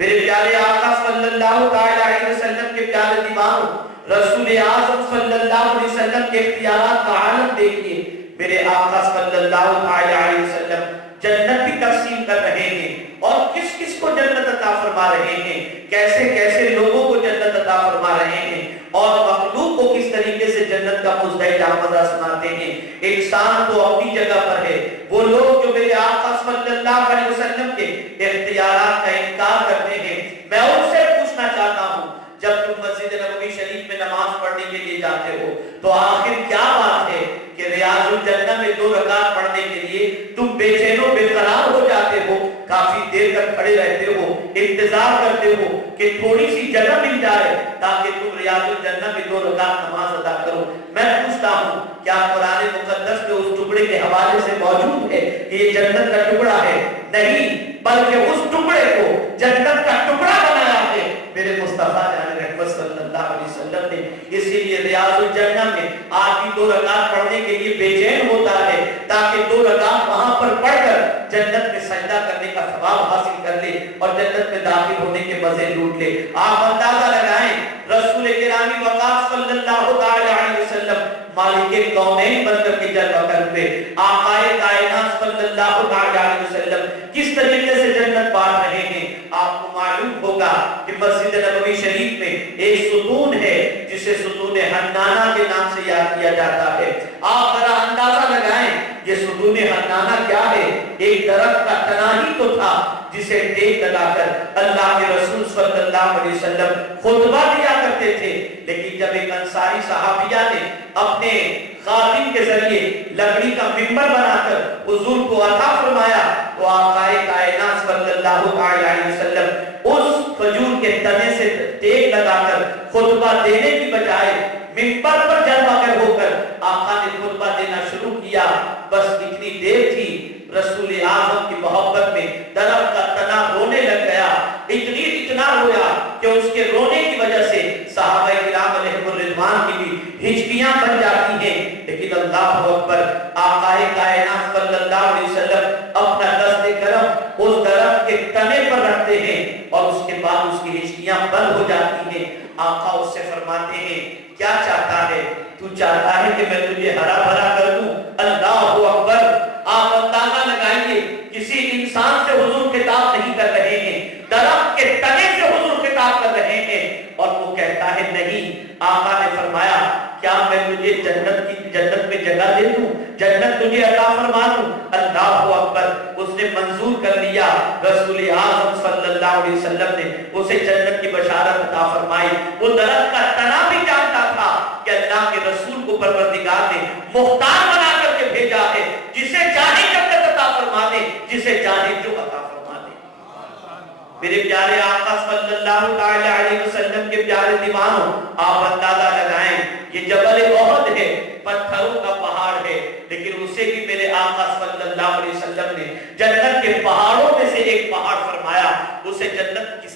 میرے پیارے آقا صلی اللہ علیہ وسلم کے پیارے دیوانوں، رسول اعظم صلی اللہ علیہ وسلم کے اختیارات کا عالم دیکھیے۔ میرے آقا صلی اللہ علیہ وسلم جنت بھی تقسیم کر رہے ہیں، اور کس کس کو جنت عطا فرما رہے ہیں، کیسے کیسے لوگوں کو جنت عطا فرما رہے ہیں، اور مخلوق کو کس طریقے سے جنت کا مزدہ جامدہ سناتے ہیں۔ انسان تو اپنی جگہ پر ہے، وہ لوگ جو میرے آقا صلی اللہ علیہ وسلم کے اختیارات کا انکار کرتے ہیں، میں ان سے پوچھنا چاہتا ہوں، جب تم مسجد نبوی شریف میں نماز پڑھنے کے لیے جاتے ہو تو آخر کیا بات ہے کہ ریاض الجنہ میں 2 رکعت پڑھنے کے لیے تم بے چین و بے قرار ہو جاتے ہو، کافی دیر تک کھڑے رہتے ہو، انتظار کرتے ہو کہ تھوڑی سی جگہ مل جائے تاکہ تم ریاض الجنہ میں 2 رکعت نماز ادا کرو۔ میں پوچھتا ہوں، کیا قرآن مقدس میں اس ٹکڑے کے حوالے سے موجود ہے کہ یہ جنت کا ٹکڑا ہے؟ نہیں، بلکہ اس ٹکڑے کو جنت کا ٹکڑا بنایا ہے میرے مصطفیٰ رحمت صلی اللہ علیہ وسلم نے۔ اسی لیے ریاض الجنہ میں آدمی 2 رکعت پڑھنے کے لیے بے چین ہوتا ہے تاکہ 2 رکعت وہاں پر پڑھ کر جنت میں سجدہ کرنے کا ثواب حاصل کر لے اور جنت میں داخل ہونے کے مزے لوٹ لے۔ آپ اندازہ لگائیں، رسول گرامی وقاص صلی اللہ علیہ وسلم مالک کونین بن کر کے جلوہ کر ہوئے، آقائے کائنات صلی اللہ علیہ وسلم کس طریقے سے جنت بانٹ رہے ہیں۔ آپ کو معلوم ہوگا کہ مسجد نبوی شریف میں ایک ستون ہے جسے ستون حنانہ کے نام سے یاد کیا جاتا ہے۔ آپ ذرا اندازہ لگائیں یہ ستون حنانہ کیا ہے؟ ایک درخت کا تنا ہی تو تھا جسے ٹیک لگا کر اللہ کے رسول صلی اللہ علیہ وسلم خطبہ دیا کرتے تھے۔ لیکن جب ایک انصاری صحابیہ نے اپنے خادم کے ذریعے لکڑی کا ممبر بنا کر حضور کو عطا فرمایا تو آقائے کائنات صلی اللہ علیہ وسلم اس کھجور کے تنے سے ٹیک لگا کر خطبہ دینے کی بجائے ممبر پر جلوہ گر ہو کر آقا نے خطبہ دینا شروع کیا۔ بس اتنی دیر تھی، رسول اعظم کی محبت میں درخت کا تنا رونے لگ گیا، اتنا رویا کہ اس کے رونے کی وجہ سے صحابہ کرام علیہم الرضوان کی بھی ہچکیاں بن جاتی ہیں۔ لیکن اللہ اکبر، آقائے کائنات صلی اللہ علیہ وسلم اپنا دست کرم اس درخت کے تنے پر رکھتے ہیں اور اس کے بعد اس کی ہچکیاں بند ہو جاتی ہیں۔ آقا اس سے فرماتے ہیں، کیا چاہتا ہے؟ تو چاہتا ہے کہ میں تجھے ہرا بھرا کر دوں؟ اللہ اکبر! آپ اندازہ لگائیے، کسی انسان سے حضور خطاب نہیں کر رہے ہیں، درخت کے تنے سے حضور خطاب کر رہے ہیں، اور وہ کہتا ہے نہیں۔ آقا نے فرمایا، کیا میں تجھے جنت میں جگہ دے دوں، جنت تجھے عطا فرما دوں؟ اللہ اکبر! اس نے منظور کر لیا۔ رسول اعظم صلی اللہ علیہ وسلم نے اسے جنت کی بشارت عطا فرمائی۔ وہ درخت کا تنا بھی جانتا تھا کہ اللہ کے رسول کو پروردگار نے مختار بنا کر کے بھیجا ہے، جسے چاہے جنت عطا فرما دے، جسے چاہے جو عطا فرما دے۔ میرے پیارے آقا صلی اللہ علیہ وسلم کے پیارے دیوانوں، آپ اندازہ لگائیں، یہ جبل احد ہے، پتھروں کا پہاڑ ہے، لیکن اسے بھی میرے آقا صلی اللہ علیہ وسلم نے جنت کے پہاڑوں میں سے ایک پہاڑ فرمایا۔ اسے جنتی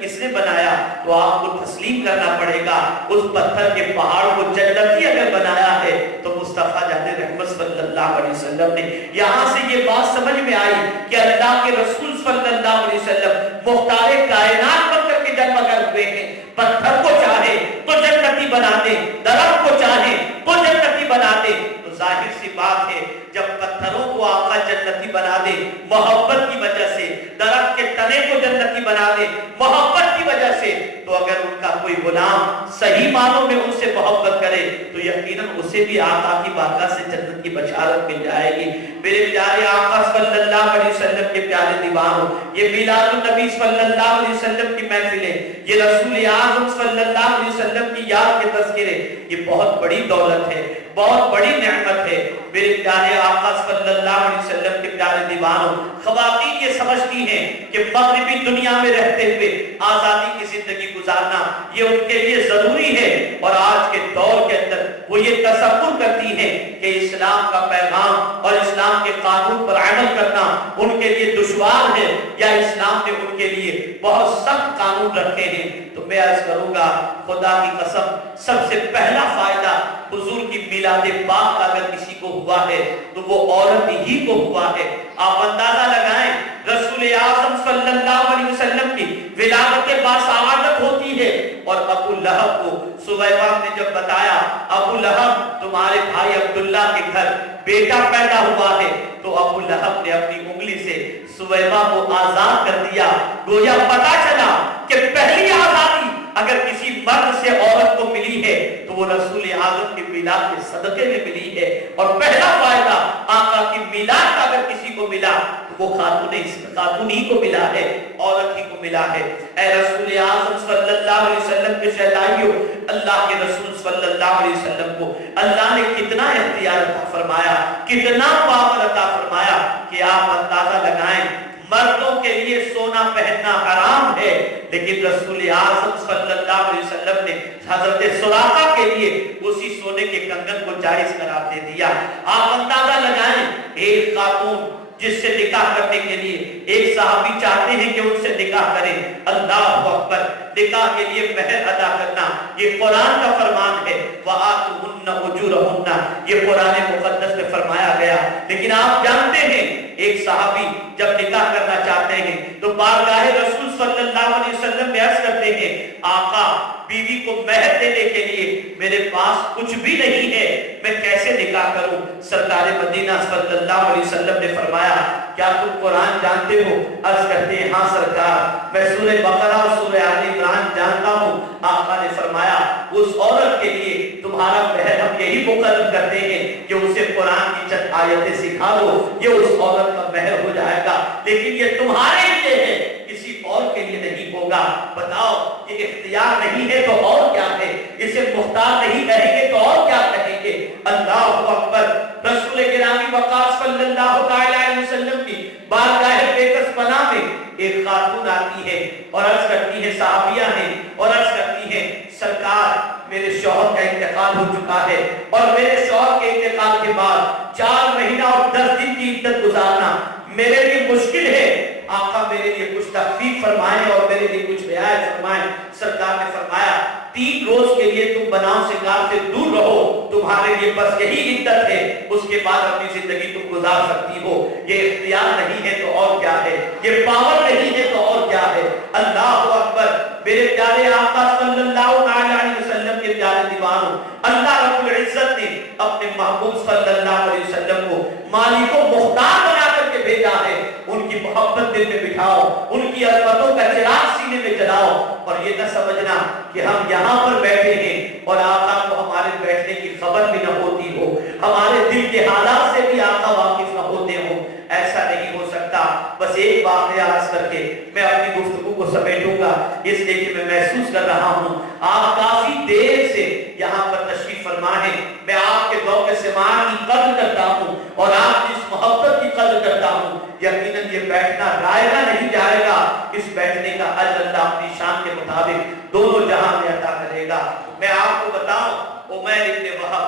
کس نے بنایا؟ تو آپ کو تسلیم کرنا پڑے گا، اس پتھر کے پہاڑ کو جنتی اگر بنایا ہے تو مصطفیٰ جان رحمت صلی اللہ علیہ وسلم نے۔ یہاں سے یہ بات سمجھ میں آئی کہ اللہ کے رسول صلی اللہ علیہ وسلم مختار کائنات بن کر کے جلوہ گر ہوئے ہیں۔ پتھر کو چاہے تو جنتی بنا دے، درخت کو چاہے تو جنتی بنا دے۔ تو ظاہر سی بات ہے، جب پتھروں کو آقا جنتی بنا دے محبت کی وجہ سے، درخت کے تنے کو جنتی بنا دے محبت کی وجہ سے، تو اگر ان کا کوئی غلام صحیح معنوں میں ان سے محبت کرے تو یقیناً اسے بھی آقا کی بارگاہ سے جنت کی بشارت مل جائے گی۔ میرے پیارے آقا صلی اللہ علیہ وسلم کے پیارے دیوانوں، یہ میلاد النبی صلی اللہ علیہ وسلم کی محفلیں، یہ رسول اعظم صلی اللہ علیہ وسلم کی یاد کے تذکرے، یہ بہت بڑی دولت ہے، بہت بڑی نعمت ہے۔ میرے پیارے آقا صلی اللہ علیہ وسلم کے پیارے دیوانوں، خواتین یہ سمجھتی ہیں کہ مغربی دنیا میں رہتے ہوئے آزادی کی زندگی گزارنا یہ ان کے لیے ضروری ہے، اور آج کے دور کے اندر وہ یہ تصور کرتی ہیں کہ اسلام کا پیغام اور اسلام کے قانون پر عمل کرنا ان کے لیے دشوار ہے، یا اسلام نے ان کے لیے بہت سخت قانون رکھے ہیں۔ تو میں عرض کروں گا، خدا کی قسم، سب سے پہلا فائدہ حضور کی میلاد پاک کا اگر کسی کو ہوا ہے تو وہ عورت ہی کو ہوا ہے۔ آپ اندازہ لگائیں، رسول اعظم صلی اللہ علیہ وسلم کی विलादत के बाद सआदत होती है। और अबू लहब को सुवैबा ने जब बताया, अबू लहब तुम्हारे भाई अब्दुल्ला के घर बेटा पैदा हुआ है, तो अबू लहब ने अपनी उंगली से सुवैबा को आजाद कर दिया। गोया पता चला कि पहली आजादी अगर किसी मर्द से औरत को मिली है तो वो रसूल आज़म की मिलाद के सदक़े में मिली है। और पहला फायदा आका की मिलाद का अगर किसी को मिला तो वो खातून ही को मिला है, औरत ही को मिला है। ऐ रसूल आज़म सल्लल्लाहु अलैहि वसल्लम के शहदाइयों, अल्लाह के रसूल सल्लल्लाहु अलैहि वसल्लम को अल्लाह ने कितना इख्तियार अता फरमाया, कितना पावर अता फरमाया कि आप अंदाजा लगाएं, मर्दों के लिए सोना पहनना हराम है, लेकिन रसूल आज़म सल्लल्लाहु अलैहि वसल्लम ने हजरत सुराका के लिए उसी सोने के कंगन को जायज करार दे दिया। आप अंदाजा लगाएं, एक खातून जिससे निकाह करने के लिए एक सहाबी चाहते हैं कि उनसे निकाह करें, अल्लाहु अकबर, निकाह के लिए महर अदा करना ये कुरान का फरमान है। वआतुहुन्ना उजूरहुन्ना, ये कुरान मुकद्दस में फरमाया गया। लेकिन आप जानते हैं एक सहाबी जब निकाह करना चाहते हैं तो बारगाह रसूल सल्लल्लाहु अलैहि वसल्लम में अर्ज करते हैं, आका बीवी को महर देने के लिए मेरे पास कुछ भी नहीं है, मैं कैसे निकाह करूं? सरकार मदीना सल्लल्लाहु अलैहि वसल्लम ने फरमाया, क्या तुम कुरान जानते हो? अर्ज करते हैं, हाँ सरकार, मैं सूरह बकरा और सूरह आल इमरान जानता हूं। आका ने फरमाया, उस औरत के लिए तुम्हारा महर हम यही मुकर्रर करते हैं कि उसे कुरान की चंद आयतें सिखा दो, ये उस औरत का महर हो जाएगा। लेकिन ये तुम्हारे लिए है, किसी और के लिए नहीं होगा। बताओ, ये इख्तियार नहीं है तो और क्या है? इसे मुख्तार नहीं कहेंगे तो और क्या कहेंगे? अल्लाहु अकबर। रसूल गिरामी वक़ार सल्लल्लाहु अलैहि वसल्लम की बारगाह बेकसपना में एक खातून आती है और अर्ज करती है, सहाबिया है, और अर्ज करती है, सरकार मेरे शौहर का इंतकाल हो चुका है और मेरे शौहर के इंतकाल के बाद 4 महीना और 10 दिन की इद्दत गुजारना मेरे लिए मुश्किल है। आका मेरे लिए कुछ तखफीफ फरमाएं और मेरे लिए कुछ रियायत फरमाएं। सरकार ने फरमाया, 3 रोज के लिए तुम बनाओ शिकार से दूर रहो, तुम्हारे लिए बस यही इद्दत है, उसके बाद अपनी जिंदगी तुम गुजार सकती हो। ये इख्तियार नहीं है तो और क्या है? ये पावर नहीं है तो और क्या है? अल्लाहु अकबर। मेरे प्यारे आका सल्लल्लाहु अलैहि वसल्लम के प्यारे दीवानों, अल्लाह रब्बुल इज्जत ने अपने महबूब सल्लल्लाहु अलैहि वसल्लम को मालिको मुख्तार बना करके भेजा है। उनकी मोहब्बत दिल में बिठाओ, उनकी अज़मतों का चिराग सीने में जलाओ, और ये न समझना कि हम यहाँ पर बैठे हैं और आका को हमारे बैठने की खबर भी न होती हो, हमारे दिल के हालात से भी आका वाकिफ न होते हो। ऐसा नहीं हो सकता। बस एक वाक़या अर्ज़ करके मैं अपनी गुफ्तगू को समेटूंगा, इसलिए कि मैं महसूस कर रहा हूँ आप काफी देर से यहाँ पर तशरीफ फरमा है। मैं आपके ज़ौक़ सिमाअ की कद्र करता हूँ और आप जिस मोहब्बत की कद्र करता हूँ, यकीनन ये बैठना रायगा नहीं जाएगा। इस बैठने का अजर अल्लाह अपनी शान के मुताबिक दोनों जहां में अता करेगा। मैं आपको बताऊं, उमैर इब्न वहब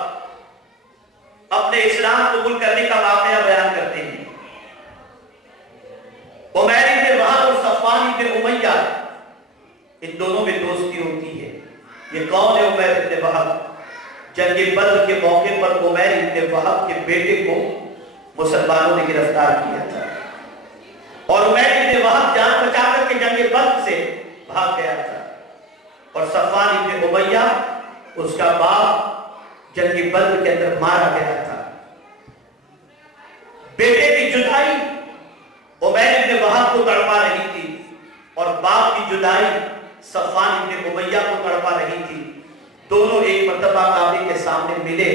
अपने इस्लाम कबूल करने का वाक़या बयान करते हैं। उमैर इब्न वहब और सफ़वान इब्न उमय्या, इन दोनों में दोस्ती होती है। ये कौन है उमैर इब्न वहब? जंग बद्र के मौके पर उमैर इब्न वहब के बेटे को मुसलमानों ने गिरफ्तार किया था और उमैर इब्न वहब जान बचा करके जंग बद्र से भाग गया था और सफ़वान इब्न उमय्या, उसका बाप, जंग बद्र के अंदर मारा गया था। बेटे की जुदाई उमैर इब्न वहब को तड़पा रही थी और बाप की जुदाई सफ़वान इब्न उमय्या को तड़पा रही थी। दोनों एक मर्तबा काबे के सामने मिले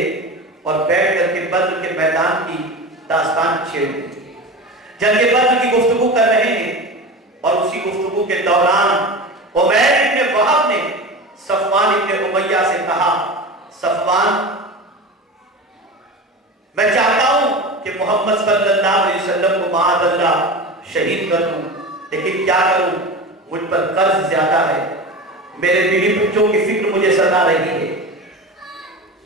और बैठ करके बद्र के मैदान की दास्तान छेड़ी, जंग बद्र की गुफ्तगू कर रहे हैं। और उसी गुफ्तगू के दौरान उमैर इब्न वहब ने सफ़वान इब्न उमय्या से कहा, सफ़वान, मैं चाहता हूं कि मोहम्मद सल्लल्लाहु अलैहि वसल्लम को माअज़ल्लाह शहीद कर दूं, लेकिन क्या करूं, मुझ पर कर्ज ज्यादा है, मेरे बीवी बच्चों की फिक्र मुझे सता रही है।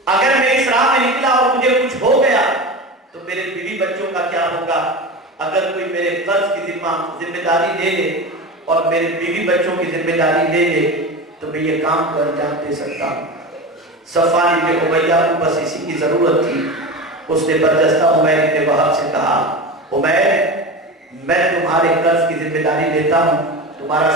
अगर मैं इस राह में निकला और मुझे कुछ हो गया तो मेरे बीवी बच्चों का क्या होगा? अगर कोई मेरे कर्ज की जिम्मेदारी ले ले और मेरे बीवी बच्चों की जिम्मेदारी ले ले तो मैं ये काम को अंजाम दे सकता हूँ। सफ़वान इब्न उमय्या को बस इसी की जरूरत थी। उसने बर्जस्ता उमैर इब्न वहब से कहा, उमैर, मैं तुम्हारे कर्ज की जिम्मेदारी लेता हूँ, तुम्हारा